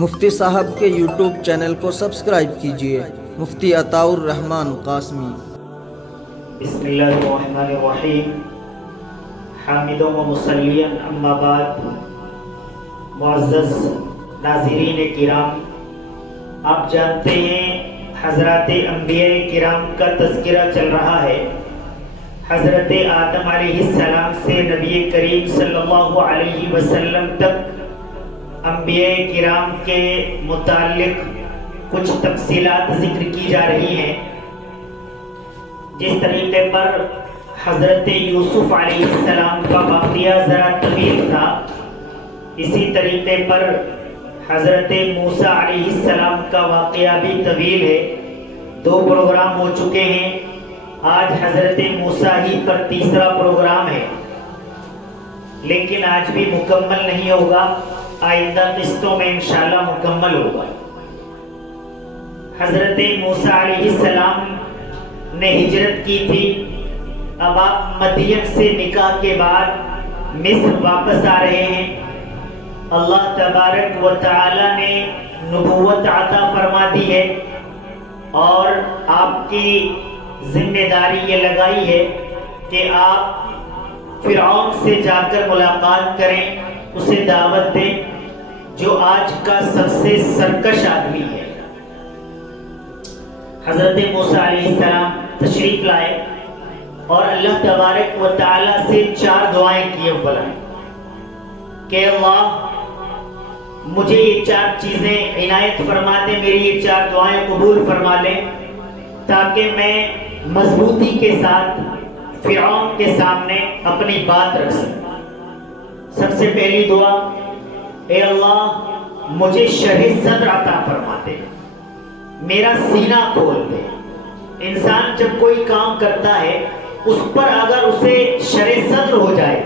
مفتی صاحب کے YouTube channel کو سبسکرائب کیجیے، مفتی عطاء الرحمن قاسمی۔ بسم اللہ الرحمن الرحیم، حامد و مصلیاً اما بعد۔ معزز ناظرین کرام، آپ جانتے ہیں حضرات انبیاء کرام کا تذکرہ چل رہا ہے۔ حضرت آدم علیہ السلام سے نبی کریم صلی اللہ علیہ وسلم تک انبیاء کرام کے متعلق کچھ تفصیلات ذکر کی جا رہی ہیں۔ جس طریقے پر حضرت یوسف علیہ السلام کا واقعہ ذرا طویل تھا، اسی طریقے پر حضرت موسیٰ علیہ السلام کا واقعہ بھی طویل ہے۔ 2 پروگرام ہو چکے ہیں، آج حضرت موسیٰ ہی پر تیسرا پروگرام ہے، لیکن آج بھی مکمل نہیں ہوگا، آئندہ قسطوں میں انشاءاللہ مکمل ہوگا۔ حضرت موسیٰ علیہ السلام نے ہجرت کی تھی، اب آپ مدین سے نکاح کے بعد مصر واپس آ رہے ہیں۔ اللہ تبارک و تعالی نے نبوت عطا فرما دی ہے اور آپ کی ذمہ داری یہ لگائی ہے کہ آپ فرعون سے جا کر ملاقات کریں، اسے دعوت دیں، جو آج کا سب سے سرکش آدمی ہے۔ حضرت موسیٰ علیہ السلام تشریف لائے اور اللہ تبارک و تعالی سے 4 دعائیں کیے بلائیں کہ اللہ مجھے یہ 4 چیزیں عنایت فرما دے، میری یہ 4 دعائیں قبول فرما لیں، تاکہ میں مضبوطی کے ساتھ فرعون کے سامنے اپنی بات رکھ سکوں۔ سب سے پہلی دعا، اے اللہ مجھے شرح صدر عطا فرما دے، میرا سینہ کھول دے۔ انسان جب کوئی کام کرتا ہے اس پر اگر اسے شرح صدر ہو جائے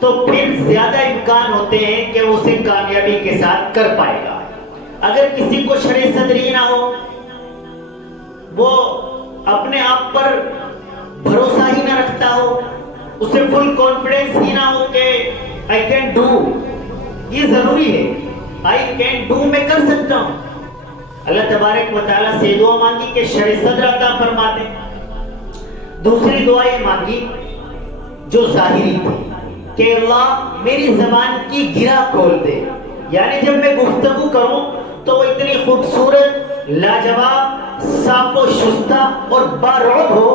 تو پھر زیادہ امکان ہوتے ہیں کہ وہ اسے کامیابی کے ساتھ کر پائے گا۔ اگر کسی کو شرح صدر ہی نہ ہو، وہ اپنے آپ پر بھروسہ ہی نہ رکھتا ہو، اسے فل کانفیڈنس ہی نہ ہو کہ I can do، یہ ضروری ہے، I can do میں کر سکتا ہوں۔ اللہ تبارک و تعالیٰ سے دعا مانگی کہ شرح صدر عطا فرما دے۔ دوسری دعا یہ مانگی جو ظاہری تھی کہ اللہ میری زبان کی گرہ کھول دے، یعنی جب میں گفتگو کروں تو وہ اتنی خوبصورت، لاجواب، صاف و شستہ اور بارعب ہو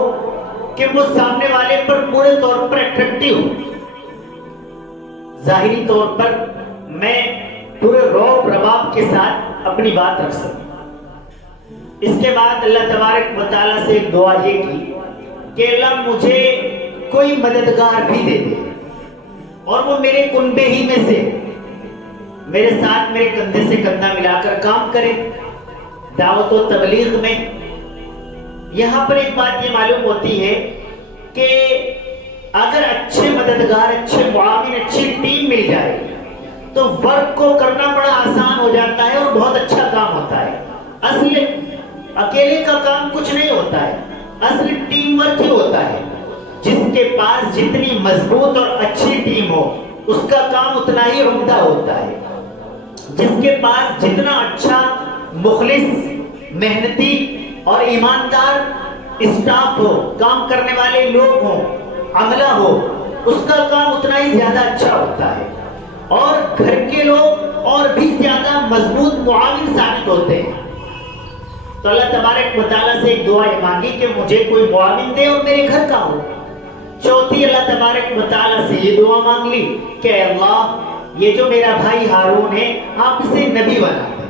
کہ وہ سامنے والے پر پورے طور پر اٹریکٹیو ہو۔ ظاہری طور پر میں پورے رعب رباب کے ساتھ اپنی بات رکھ سکوں۔ اس کے بعد اللہ تبارک و تعالیٰ سے ایک دعا یہ کی کہ اللہ مجھے کوئی مددگار بھی دے دے اور وہ میرے کنبے ہی میں سے میرے ساتھ میرے کندھے سے کندھا ملا کر کام کرے دعوت و تبلیغ میں۔ یہاں پر ایک بات یہ معلوم ہوتی ہے کہ اگر اچھے مددگار، اچھے معاون، اچھی ٹیم مل جائے تو ورک کو کرنا بڑا آسان ہو جاتا ہے اور بہت اچھا کام ہوتا ہے۔ اصل اکیلے کا کام کچھ نہیں ہوتا ہے، اصل ٹیم ورک ہی ہوتا ہے۔ جس کے پاس جتنی مضبوط اور اچھی ٹیم ہو اس کا کام اتنا ہی عمدہ ہوتا ہے۔ جس کے پاس جتنا اچھا مخلص، محنتی اور ایماندار اسٹاف ہو، کام کرنے والے لوگ ہوں، عملہ ہو، اس کا کام اتنا ہی زیادہ اچھا ہوتا ہے اور گھر کے لوگ اور بھی زیادہ مضبوط معاون ثابت ہوتے ہیں۔ تو اللہ تبارک و تعالیٰ سے ایک دعا مانگی کہ مجھے کوئی معاون دے اور میرے گھر کا ہو۔ چوتھی اللہ تبارک و تعالیٰ سے یہ دعا مانگ لی کہ اے اللہ یہ جو میرا بھائی ہارون ہے آپ اسے نبی بنا دیں،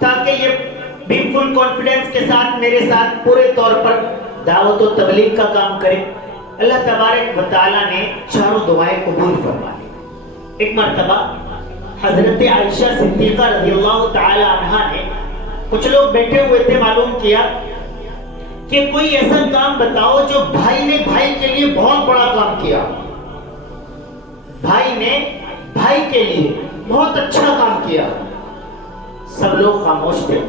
تاکہ یہ بھی فل کانفیڈنس کے ساتھ میرے ساتھ پورے طور پر دعوت و تبلیغ کا کام کرے۔ اللہ تبارک و تعالیٰ نے 4 دعائیں قبول فرما لی۔ ایک مرتبہ حضرت عائشہ صدیقہ رضی اللہ تعالی عنہا نے، کچھ لوگ بیٹھے ہوئے تھے، معلوم کیا کہ کوئی ایسا کام بتاؤ جو بھائی نے بھائی کے لیے بہت بڑا کام کیا، بھائی نے بھائی کے لیے بہت اچھا کام کیا۔ سب لوگ خاموش تھے۔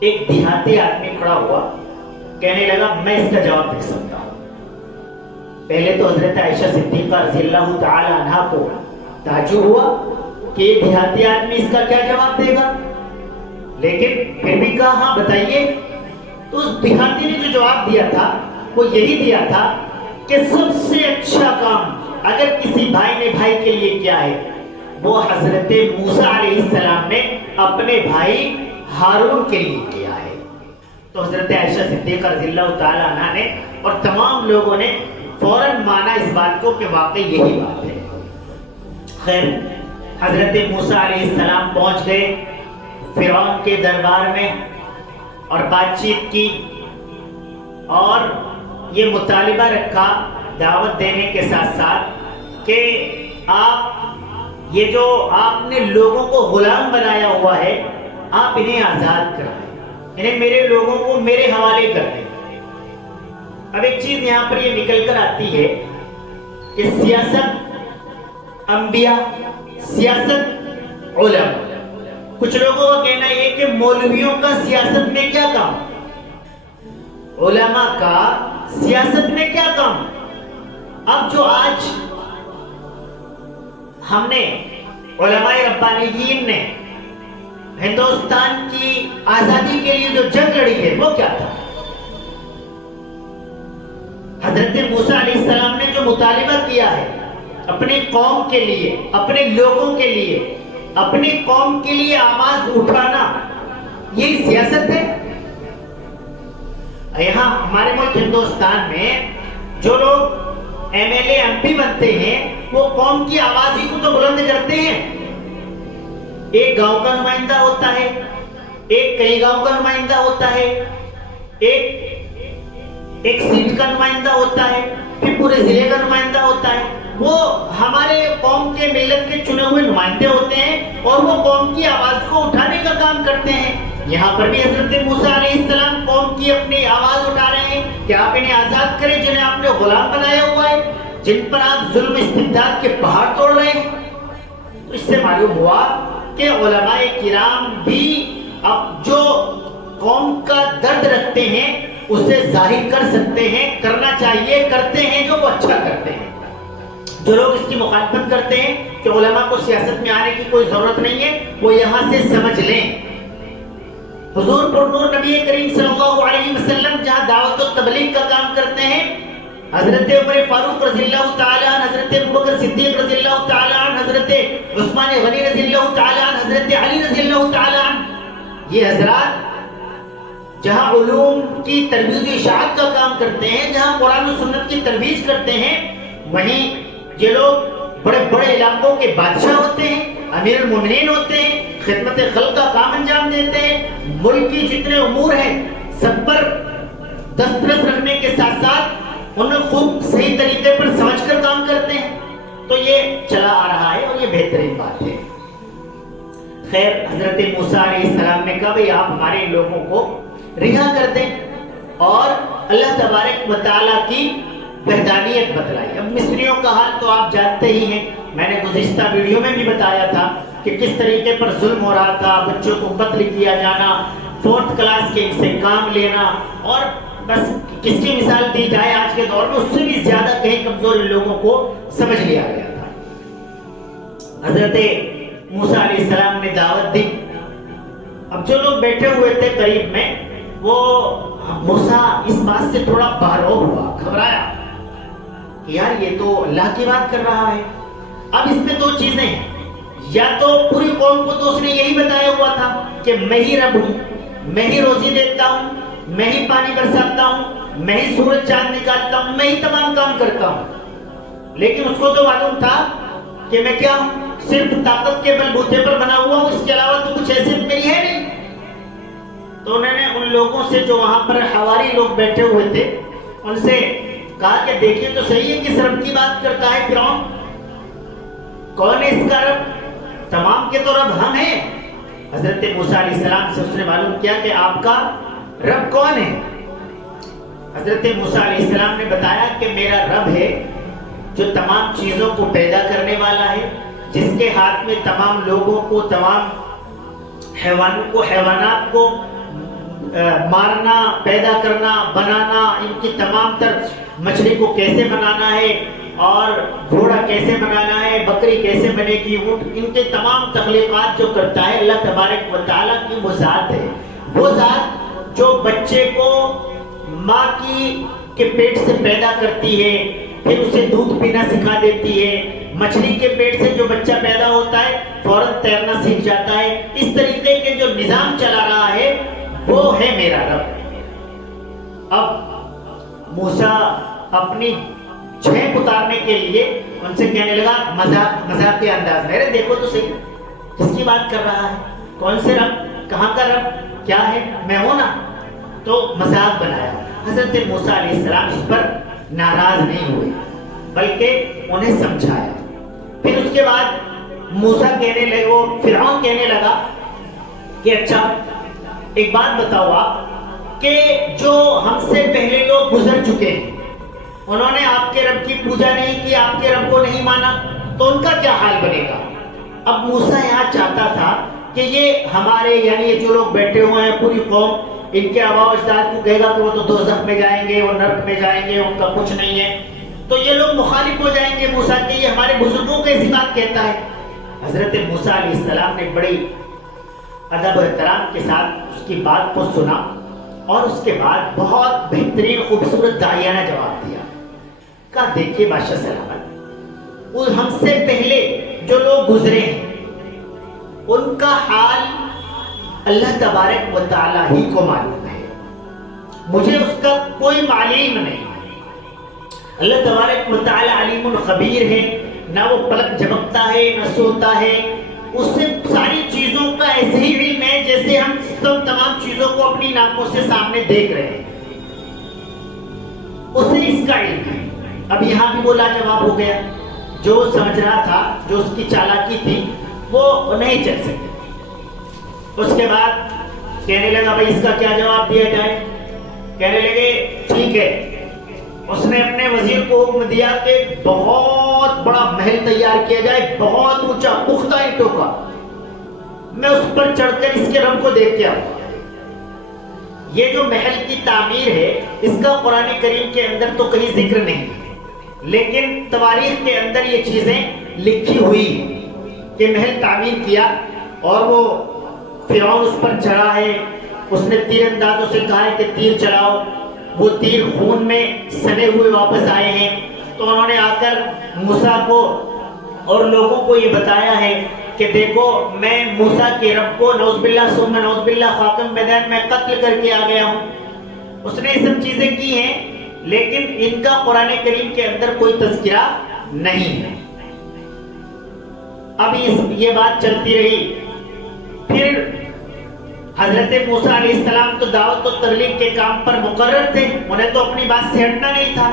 ایک دیہاتی آدمی کھڑا ہوا، کہنے لگا میں اس کا جواب دے سکتا ہوں۔ پہلے تو حضرت عائشہ صدیقہ رضی اللہ تعالی عنہا کو تعجب ہوا کہ یہ دیہاتی آدمی اس کا کیا جواب دے گا، لیکن پھر بھی کہا ہاں بتائیے۔ تو اس دیہاتی نے جو جواب دیا تھا وہ یہی دیا تھا کہ سب سے اچھا کام اگر کسی بھائی نے بھائی کے لیے کیا ہے وہ حضرت موسیٰ علیہ السلام نے اپنے بھائی ہارون کے لیے کیا ہے۔ تو حضرت عائشہ صدیقہ رضی اللہ تعالیٰ عنہ نے اور تمام لوگوں نے فوراً مانا اس بات کو کہ واقعی یہی بات ہے۔ خیر، حضرت موسیٰ علیہ السلام پہنچ گئے فرعون کے دربار میں اور بات چیت کی اور یہ مطالبہ رکھا دعوت دینے کے ساتھ ساتھ کہ آپ یہ جو آپ نے لوگوں کو غلام بنایا ہوا ہے آپ انہیں آزاد کر دیں، انہیں میرے لوگوں کو میرے حوالے کر دیں۔ اب ایک چیز یہاں پر یہ نکل کر آتی ہے کہ سیاست انبیاء، سیاست علماء۔ کچھ لوگوں کا کہنا یہ کہ مولویوں کا سیاست میں کیا کام، علماء کا سیاست میں کیا کام۔ اب جو آج ہم نے علماء ربانیین نے ہندوستان کی آزادی کے لیے جو جنگ لڑی ہے وہ کیا تھا؟ حضرت موسیٰ علیہ السلام نے جو مطالبہ کیا ہے اپنی قوم کے لیے، اپنے لوگوں کے لیے، اپنی قوم کے لیے آواز اٹھانا، یہی سیاست ہے۔ یہاں ہمارے ملک ہندوستان میں جو لوگ M L A M P بنتے ہیں وہ قوم کی آواز ہی کو تو بلند کرتے ہیں۔ ایک گاؤں کا نمائندہ ہوتا ہے، ایک کئی گاؤں کا نمائندہ ہوتا ہے، ایک سیٹ کا نمائندہ ہوتا ہے، پھر پورے ضلع کا نمائندہ ہوتا ہے۔ وہ ہمارے قوم کے ملت کے چنے ہوئے نمائندے ہوتے ہیں اور وہ قوم کی آواز کو اٹھانے کا کام کرتے ہیں۔ یہاں پر بھی حضرت موسیٰ علیہ السلام قوم کی اپنی آواز اٹھا رہے ہیں کہ آپ انہیں آزاد کریں جنہیں آپ نے غلام بنایا ہوا ہے، جن پر آپ ظلم استبداد کے پہاڑ توڑ رہے ہیں۔ تو اس سے معلوم ہوا کہ علماء کرام بھی اب جو قوم کا درد رکھتے ہیں اسے ظاہر کر سکتے ہیں، کرنا چاہیے، کرتے ہیں جو وہ اچھا کرتے ہیں۔ جو لوگ اس کی مخالفت کرتے ہیں کہ علماء کو سیاست میں آنے کی کوئی ضرورت نہیں ہے وہ یہاں سے سمجھ لیں۔ حضور پر نور نبی کریم صلی اللہ علیہ وسلم جہاں دعوت و تبلیغ کا کام کرتے ہیں، حضرت عمر فاروق رضی اللہ تعالیٰ عنہ، حضرت ابوبکر صدیق رضی اللہ تعالیٰ عنہ، حضرت عثمان غنی رضی اللہ تعالیٰ عنہ، حضرت علی رضی اللہ تعالیٰ عنہ، یہ حضرات جہاں علوم کی ترویج و اشاعت کا کام کرتے ہیں، جہاں قرآن و سنت کی ترویج کرتے ہیں، وہیں یہ لوگ بڑے بڑے علاقوں کے بادشاہ ہوتے ہیں، امیر المومنین ہوتے ہیں، خدمت خلق کا کام انجام دیتے ہیں، ملک کی جتنے امور ہیں سب پر دسترس رکھنے کے ساتھ ساتھ انہیں خوب صحیح طریقے پر سمجھ کر کام کرتے ہیں۔ تو یہ چلا آ رہا ہے اور یہ بہترین بات ہے۔ خیر، حضرت موسیٰ علیہ السلام نے کہا بھئی آپ ہمارے لوگوں کو رہا کر دیں اور اللہ تبارک و تعالیٰ کی وحدانیت بتلائی۔ اب مصریوں کا حال تو آپ جانتے ہی ہیں، میں نے گزشتہ ویڈیو میں بھی بتایا تھا کہ کس طریقے پر ظلم ہو رہا تھا، بچوں کو قتل کیا جانا، 4th کلاس کے سے کام لینا، اور بس کس کی مثال دی جائے آج کے دور میں اس سے بھی زیادہ کہیں کمزور لوگوں کو سمجھ لیا گیا تھا۔ حضرت موسیٰ علیہ السلام نے دعوت دی۔ اب جو لوگ بیٹھے ہوئے تھے قریب میں وہ موسیٰ اس بات سے تھوڑا بہرو ہوا، گھبرایا کہ یار یہ تو اللہ کی بات کر رہا ہے۔ اب اس میں 2 چیزیں ہیں، یا تو پوری قوم کو تو اس نے یہی بتایا ہوا تھا کہ میں ہی رب ہوں، میں ہی روزی دیتا ہوں، میں ہی پانی برساتا ہوں، میں ہی سورج چاند نکالتا ہوں، میں ہی تمام کام کرتا ہوں، لیکن اس کو تو معلوم تھا کہ میں کیا ہوں، صرف طاقت کے بل بوتے پر بنا ہوا ہوں، اس کے علاوہ تو کچھ حیثیت میری ہے نہیں۔ تو انہوں نے ان لوگوں سے جو وہاں پر حواری لوگ بیٹھے ہوئے تھے ان سے کہا کہ دیکھیے تو صحیح ہے کس رب کی بات کرتا ہے فرعون، کون ہے اس کا رب؟ تمام کے تو رب ہم ہیں۔ حضرت موسیٰ علیہ السلام سے اس نے معلوم کیا کہ آپ کا رب کون ہے؟ حضرت موسیٰ علیہ السلام نے بتایا کہ میرا رب ہے جو تمام چیزوں کو پیدا کرنے والا ہے، جس کے ہاتھ میں تمام لوگوں کو، تمام حیوانوں کو، حیوانات کو مارنا، پیدا کرنا، بنانا، ان کی تمام تر مچھلی کو کیسے بنانا ہے اور گھوڑا کیسے بنانا ہے، بکری کیسے بنے گی، اونٹ، ان کے تمام تخلیقات جو کرتا ہے اللہ تبارک و تعالیٰ کی وہ ذات ہے. وہ ذات جو بچے کو ماں کے پیٹ سے پیدا کرتی ہے، پھر اسے دودھ پینا سکھا دیتی ہے. مچھلی کے پیٹ سے جو بچہ پیدا ہوتا ہے فوراً تیرنا سیکھ جاتا ہے. اس طریقے کے جو نظام چلا رہا ہے وہ ہے میرا رب. اب موسیٰ اپنی چھینک اتارنے کے لیے ان سے کہنے لگا مذاق کے انداز میں، دیکھو تو صحیح کس کی بات کر رہا ہے، کون سے رب، کہاں کا رب، کیا ہے، میں ہوں نا. تو مذاق بنایا. حضرت موسیٰ علیہ السلام اس پر ناراض نہیں ہوئے بلکہ انہیں سمجھایا. پھر اس کے بعد موسیٰ کہنے لگے، وہ فرعون کہنے لگا کہ اچھا ایک بات بتاؤ آپ کہ جو ہم سے پہلے لوگ گزر چکے ہیں انہوں نے آپ کے رب کی پوجا نہیں کی، آپ کے رب کو نہیں مانا، تو ان کا کیا حال بنے گا. اب موسیٰ یہاں چاہتا تھا کہ یہ ہمارے یعنی یہ جو لوگ بیٹھے ہوئے ہیں پوری قوم، ان کے آباء و اجداد کو کہے گا کہ وہ تو دوزخ میں جائیں گے، وہ نرک میں جائیں گے، ان کا کچھ نہیں ہے، تو یہ لوگ مخالف ہو جائیں گے موسیٰ کے، یہ ہمارے بزرگوں کو ایسی بات کہتا ہے. حضرت موسیٰ علیہ السلام نے بڑی ادب و احترام کے ساتھ اس کی بات کو سنا اور اس کے بعد بہت بہترین خوبصورت داعیانہ جواب دیا. کہا دیکھیے بادشاہ سلامت، اور ہم سے پہلے جو لوگ گزرے ہیں ان کا حال اللہ تبارک و تعالیٰ ہی کو معلوم ہے، مجھے اس کا کوئی معلوم نہیں. اللہ تبارک و تعالیٰ علیم الخبیر ہے، نہ وہ پلک جھپکتا ہے نہ سوتا ہے، اس سے ساری چیزوں کا ایسے ہی علم ہے جیسے ہم سب تمام چیزوں کو اپنی آنکھوں سے سامنے دیکھ رہے ہیں، اسے اس کا علم ہے. اب یہاں بھی وہ لاجواب ہو گیا، جو سمجھ رہا تھا، جو اس کی چالاکی تھی وہ نہیں چل سکے. اس کے بعد کہنے لگا بھائی اس کا کیا جواب دیا جائے. کہنے لگے ٹھیک ہے. اس نے اپنے وزیر کو حکم دیا کہ بہت بڑا محل تیار کیا جائے، بہت اونچا پختہ اینٹوں کا، میں اس پر چڑھ کر اس کے رب کو دیکھ کے آؤں. یہ جو محل کی تعمیر ہے اس کا قرآن کریم کے اندر تو کہیں ذکر نہیں ہے، لیکن تواریخ کے اندر یہ چیزیں لکھی ہوئی ہیں کہ محل تعمیر کیا اور وہ فرعون اس پر چڑھا ہے. اس نے تیر اندازوں سے کہا ہے کہ تیر چلاؤ، وہ تیر خون میں سنے ہوئے واپس آئے ہیں. تو انہوں نے آ کر موسیٰ کو اور لوگوں کو یہ بتایا ہے کہ دیکھو میں موسیٰ کے رب کو نعوذ باللہ ثم نعوذ باللہ خاکم میدان میں قتل کر کے آ گیا ہوں. اس نے یہ سب چیزیں کی ہیں لیکن ان کا قرآن کریم کے اندر کوئی تذکرہ نہیں ہے. اب یہ بات چلتی رہی. پھر حضرت موسیٰ علیہ السلام تو دعوت و تبلیغ کے کام پر مقرر تھے، انہیں تو اپنی بات سے ہٹنا نہیں تھا.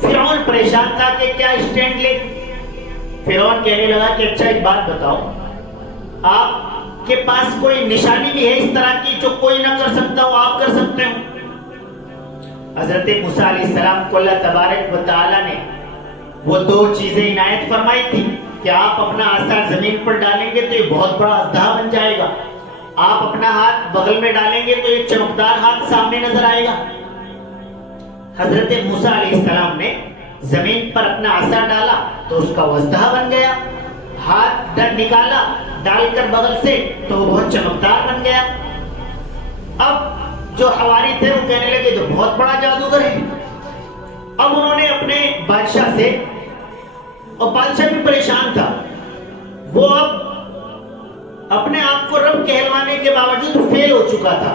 فرعون پریشان تھا کہ کیا اسٹینڈ لے. فرعون کہنے لگا کہ اچھا ایک بات بتاؤ، آپ کے پاس کوئی نشانی بھی ہے اس طرح کی جو کوئی نہ کر سکتا ہو، آپ کر سکتے ہو. حضرت موسیٰ علیہ السلام کو اللہ تبارک و تعالیٰ نے وہ دو چیزیں عنایت فرمائی تھی کہ آپ اپنا عصا زمین پر ڈالیں گے تو یہ بہت بڑا اژدہا بن جائے گا، آپ اپنا ہاتھ بغل میں ڈالیں گے تو ایک چمکدار ہاتھ سامنے نظر آئے گا. حضرت موسیٰ علیہ السلام نے زمین پر اپنا عصا ڈالا تو اس کا وہ اژدہا بن گیا. ہاتھ نکالا ڈال کر بغل سے تو وہ بہت چمکدار بن گیا. اب جو حواری تھے وہ کہنے لگے تو بہت بڑا جادوگر ہے. اب انہوں نے اپنے بادشاہ سے، اور بادشاہ بھی پریشان تھا، وہ اب اپنے آپ کو رب کہلوانے کے باوجود فیل ہو چکا تھا.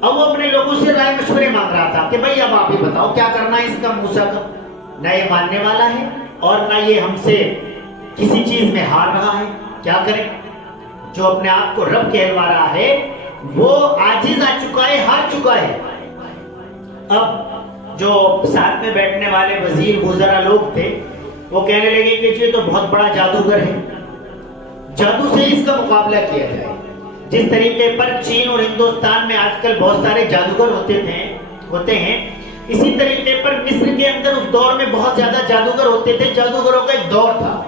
اب وہ اپنے لوگوں سے رائے مشورے مانگ رہا تھا کہ بھائی اب آپ ہی بتاؤ کیا کرنا ہے اس کا. موسیٰ کا نہ یہ ماننے والا ہے اور نہ یہ ہم سے کسی چیز میں ہار رہا ہے، کیا کریں. جو اپنے آپ کو رب کہلوا رہا ہے وہ عاجز آ چکا ہے، ہار چکا ہے. اب جو ساتھ میں بیٹھنے والے وزیر وزراء لوگ تھے وہ کہنے لگے کہ یہ تو بہت بڑا جادوگر ہے، جادو سے اس کا مقابلہ کیا جائے. جس طریقے پر چین اور ہندوستان میں آج کل بہت سارے جادوگر ہوتے ہیں، اسی طریقے پر مصر کے اندر اس دور میں بہت زیادہ جادوگر ہوتے تھے. جادوگروں کا ایک دور تھا.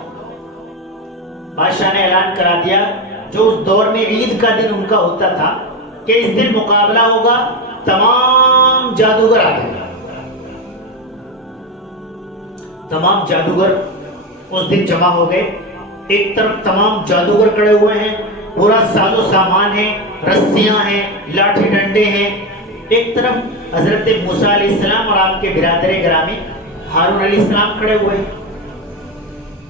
بادشاہ نے اعلان کرا دیا جو اس دور میں عید کا دن ان کا ہوتا تھا کہ اس دن مقابلہ ہوگا، تمام جادوگر آ گئے. تمام جادوگر اس دن جمع ہو گئے. ایک طرف تمام جادوگر کھڑے ہوئے ہیں, پورا ساز و سامان ہے, رسیاں ہیں, لاٹھی ڈنڈے ہیں. ایک طرف حضرت موسیٰ علیہ السلام اور آپ کے برادر گرامی ہارون علیہ السلام کھڑے ہوئے ہیں,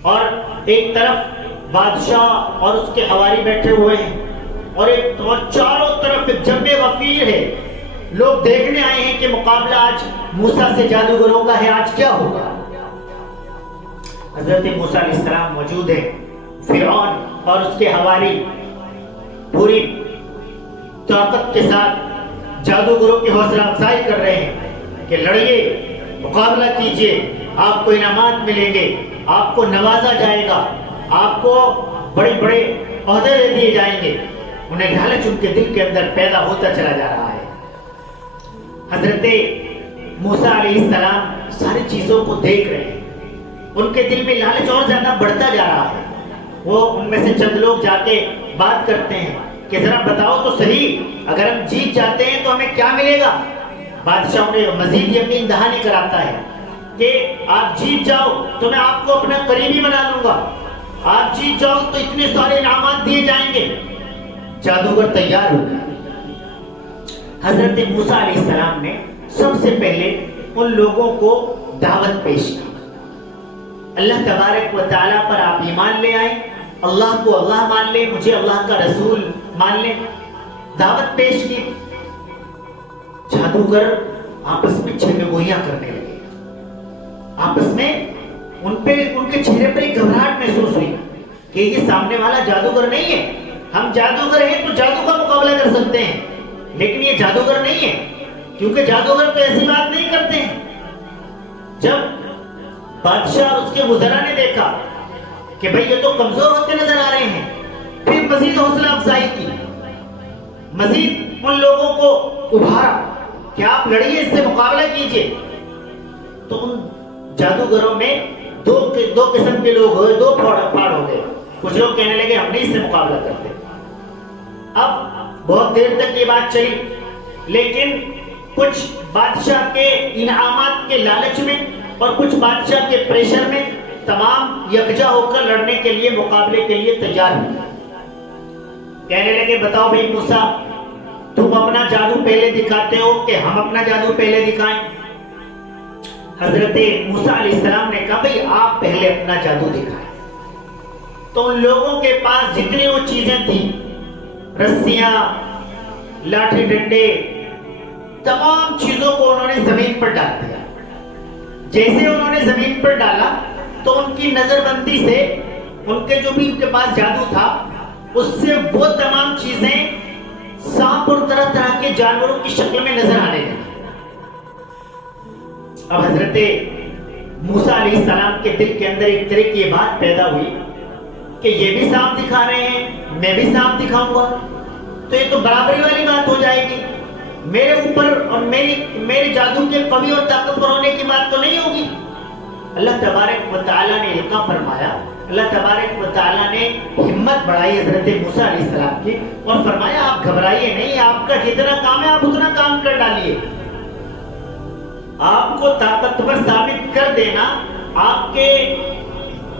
اور ایک طرف بادشاہ اور اس کے حواری بیٹھے ہوئے ہیں, اور چاروں طرف ایک جنب غفیر ہے. لوگ دیکھنے آئے ہیں کہ مقابلہ آج موسیٰ سے جادوگروں کا ہے, آج کیا ہوگا. حضرت موسیٰ علیہ السلام موجود ہے. فرعون اور اس کے حواری پوری طاقت کے ساتھ جادوگروں کی حوصلہ افزائی کر رہے ہیں کہ لڑیے, مقابلہ کیجئے, آپ کو انعامات ملیں گے, آپ کو نوازا جائے گا, آپ کو بڑے بڑے عہدے دے دیے جائیں گے. انہیں لالچ ان کے دل کے اندر پیدا ہوتا چلا جا رہا ہے. حضرت موسیٰ علیہ السلام ساری چیزوں کو دیکھ رہے ہیں, ان کے دل میں لالچ اور زیادہ بڑھتا جا رہا ہے. وہ ان میں سے چند لوگ جا کے بات کرتے ہیں کہ ذرا بتاؤ تو صحیح, اگر ہم جیت جاتے ہیں تو ہمیں کیا ملے گا. بادشاہ نے مزید یقین دہانی کراتا ہے کہ آپ جیت جاؤ تو میں آپ کو اپنا قریبی بنا لوں گا, آپ جیت جاؤ تو اتنے سارے انعامات دیے جائیں گے. جادوگر تیار ہو گئے. حضرت موسیٰ علیہ السلام نے سب سے پہلے ان لوگوں کو دعوت پیش کی, اللہ تبارک و تعالیٰ پر آپ ایمان لے آئیں, اللہ کو اللہ مان لیں, مجھے اللہ کا رسول مان لیں. دعوت پیش کی. جادوگر آپس میں چھیڑ گوئیاں کرنے لگے. آپس میں ان کے چہرے پر ایک گھبراہٹ محسوس ہوئی کہ یہ سامنے والا جادوگر نہیں ہے. ہم جادوگر ہیں تو جادو کا مقابلہ کر سکتے ہیں, لیکن یہ جادوگر نہیں ہے, کیونکہ جادوگر تو ایسی بات نہیں کرتے ہیں. جب بادشاہ اور اس کے وزراء نے دیکھا کہ بھئی یہ تو کمزور ہوتے نظر آ رہے ہیں, پھر مزید حوصلہ افزائی کی, مزید ان لوگوں کو ابھارا کہ آپ لڑیے, اس سے مقابلہ کیجئے. تو ان جادوگروں میں دو قسم کے لوگ ہوئے, دو پھاڑ ہو گئے. کچھ لوگ کہنے لگے ہم نہیں اس سے مقابلہ کرتے. اب بہت دیر تک یہ بات چلی, لیکن کچھ بادشاہ کے انعامات کے لالچ میں اور کچھ بادشاہ کے پریشر میں تمام یکجا ہو کر لڑنے کے لیے, مقابلے کے لیے تیار ہوئے. کہنے لگے بتاؤ بھائی موسیٰ, تم اپنا جادو پہلے دکھاتے ہو کہ ہم اپنا جادو پہلے دکھائیں. حضرت موسیٰ علیہ السلام نے کہا بھئی آپ پہلے اپنا جادو دکھائیں. تو ان لوگوں کے پاس جتنی وہ چیزیں تھیں, رسیاں, لاٹھی ڈنڈے, تمام چیزوں کو انہوں نے زمین پر ڈال دیا. جیسے انہوں نے زمین پر ڈالا تو ان کی نظر بندی سے ان کے جو بھی ان کے پاس جادو تھا اس سے وہ تمام چیزیں سانپ اور طرح طرح کے جانوروں کی شکل میں نظر آنے لگی. اب حضرت موسیٰ علیہ السلام کے دل کے اندر ایک طرح کی یہ بات پیدا ہوئی کہ یہ بھی سانپ دکھا رہے ہیں, میں بھی سانپ دکھاؤں گا, تو یہ تو برابری والی بات ہو جائے گی. میرے اوپر اور میرے جادو کے قوی اور طاقتور ہونے کی بات تو نہیں ہوگی. اللہ تبارک و تعالیٰ نے القا فرمایا, اللہ تبارک و تعالیٰ نے ہمت بڑھائی حضرت موسیٰ علیہ السلام کی اور فرمایا آپ گھبرائیے نہیں, آپ کا جتنا کام ہے آپ اتنا کام کر ڈالیے. آپ کو طاقتور ثابت کر دینا, آپ کے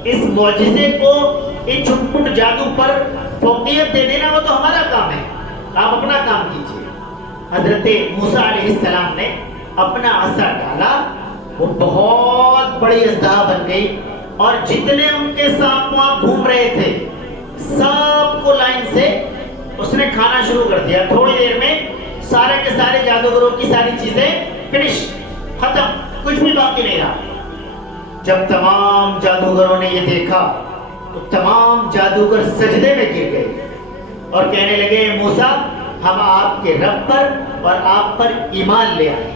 اس معجزے کو, اس چھٹپٹ جادو پر فوقیت دے دینا, وہ تو ہمارا کام ہے, آپ اپنا کام کیجیے. حضرت موسیٰ علیہ السلام نے اپنا عصا ڈالا, وہ بہت بڑی اژدہا بن گئی, اور جتنے ان کے سانپ وہاں گھوم رہے تھے سب کو لائن سے اس نے کھانا شروع کر دیا. تھوڑی دیر میں سارے کے سارے جادوگروں کی ساری چیزیں فنش, ختم, کچھ بھی باقی نہیں رہا. جب تمام جادوگروں نے یہ دیکھا تو تمام جادوگر سجدے میں گر گئے اور کہنے لگے موسیٰ ہم آپ کے رب پر اور آپ پر ایمان لے آئے.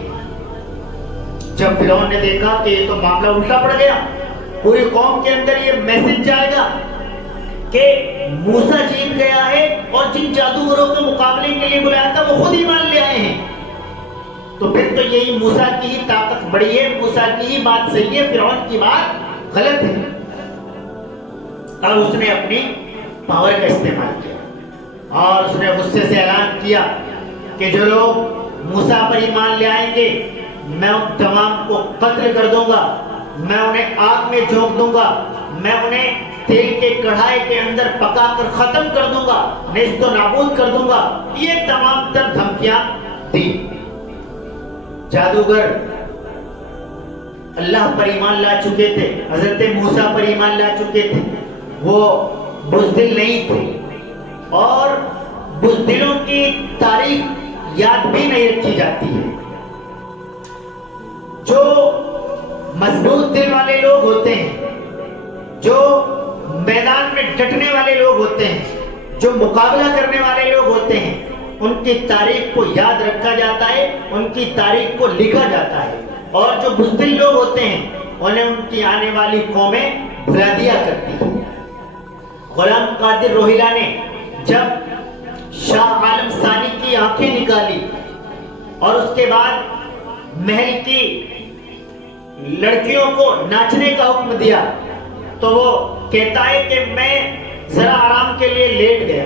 جب فرعون نے دیکھا کہ یہ تو معاملہ الٹا پڑ گیا, پوری قوم کے اندر یہ میسج جائے گا کہ موسیٰ جیت گیا ہے اور جن جادوگروں کے مقابلے کے لیے بلایا تھا وہ خود ایمان لے آئے ہیں, تو پھر تو یہی موسیٰ کی ہی طاقت بڑی ہے, موسیٰ کی ہی بات صحیح ہے, فرعون کی بات غلط ہے. اور اس نے اپنی پاور کا استعمال کیا اور اس نے غصے سے اعلان کیا کہ جو لوگ موسیٰ پر ایمان لے آئیں گے میں ان تمام کو قتل کر دوں گا, میں انہیں آگ میں جھونک دوں گا، میں انہیں تیل کے کڑھائی کے اندر پکا کر ختم کر دوں گا، نیست و نابود کر دوں گا. یہ تمام تر دھمکیاں دی. جادوگر اللہ پر ایمان لا چکے تھے، حضرت موسیٰ پر ایمان لا چکے تھے، وہ بزدل نہیں تھے، اور بزدلوں کی تاریخ یاد بھی نہیں رکھی جاتی ہے. جو مضبوط دل والے لوگ ہوتے ہیں، جو میدان میں ڈٹنے والے لوگ ہوتے ہیں، جو مقابلہ کرنے والے لوگ ہوتے ہیں، ان کی تاریخ کو یاد رکھا جاتا ہے، ان کی تاریخ کو لکھا جاتا ہے. اور جو بزدل لوگ ہوتے ہیں انہیں ان کی آنے والی قومیں بھلا دیا کرتی ہیں. غلام قادر روہیلا نے جب شاہ عالم ثانی کی آنکھیں نکالی اور اس کے بعد محل کی لڑکیوں کو ناچنے کا حکم دیا، تو وہ کہتا ہے کہ میں ذرا آرام کے لیے لیٹ گیا.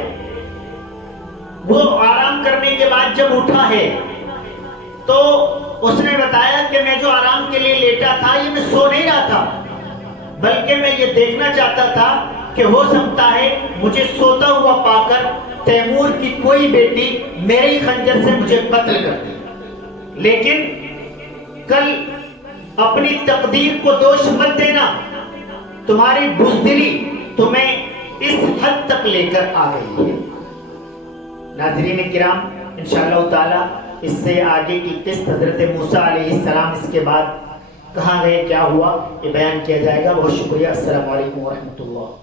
وہ آرام کرنے کے بعد جب اٹھا ہے تو اس نے بتایا کہ میں جو آرام کے لیے لیٹا تھا یہ میں سو نہیں رہا تھا، بلکہ میں یہ دیکھنا چاہتا تھا کہ ہو سکتا ہے مجھے سوتا ہوا پا کر تیمور کی کوئی بیٹی میرے ہی خنجر سے مجھے قتل کر دے. لیکن کل اپنی تقدیر کو دوش مت دینا، تمہاری بزدلی تمہیں اس حد تک لے کر آ گئی ہے. ناظرین کرام، انشاءاللہ تعالی اس سے آگے کی قسط حضرت موسیٰ علیہ السلام اس کے بعد کہاں گئے، کیا ہوا، یہ بیان کیا جائے گا. بہت شکریہ. السلام علیکم ورحمۃ اللہ.